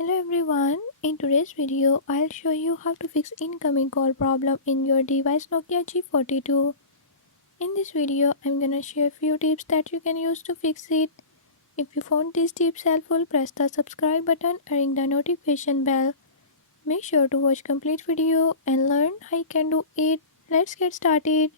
Hello everyone, in today's video I'll show you how to fix incoming call problem in your device Nokia G42. In this video I'm gonna share few tips that you can use to fix it. If you found these tips helpful, press the subscribe button and ring the notification bell. Make sure to watch complete video and learn how you can do it. Let's get started.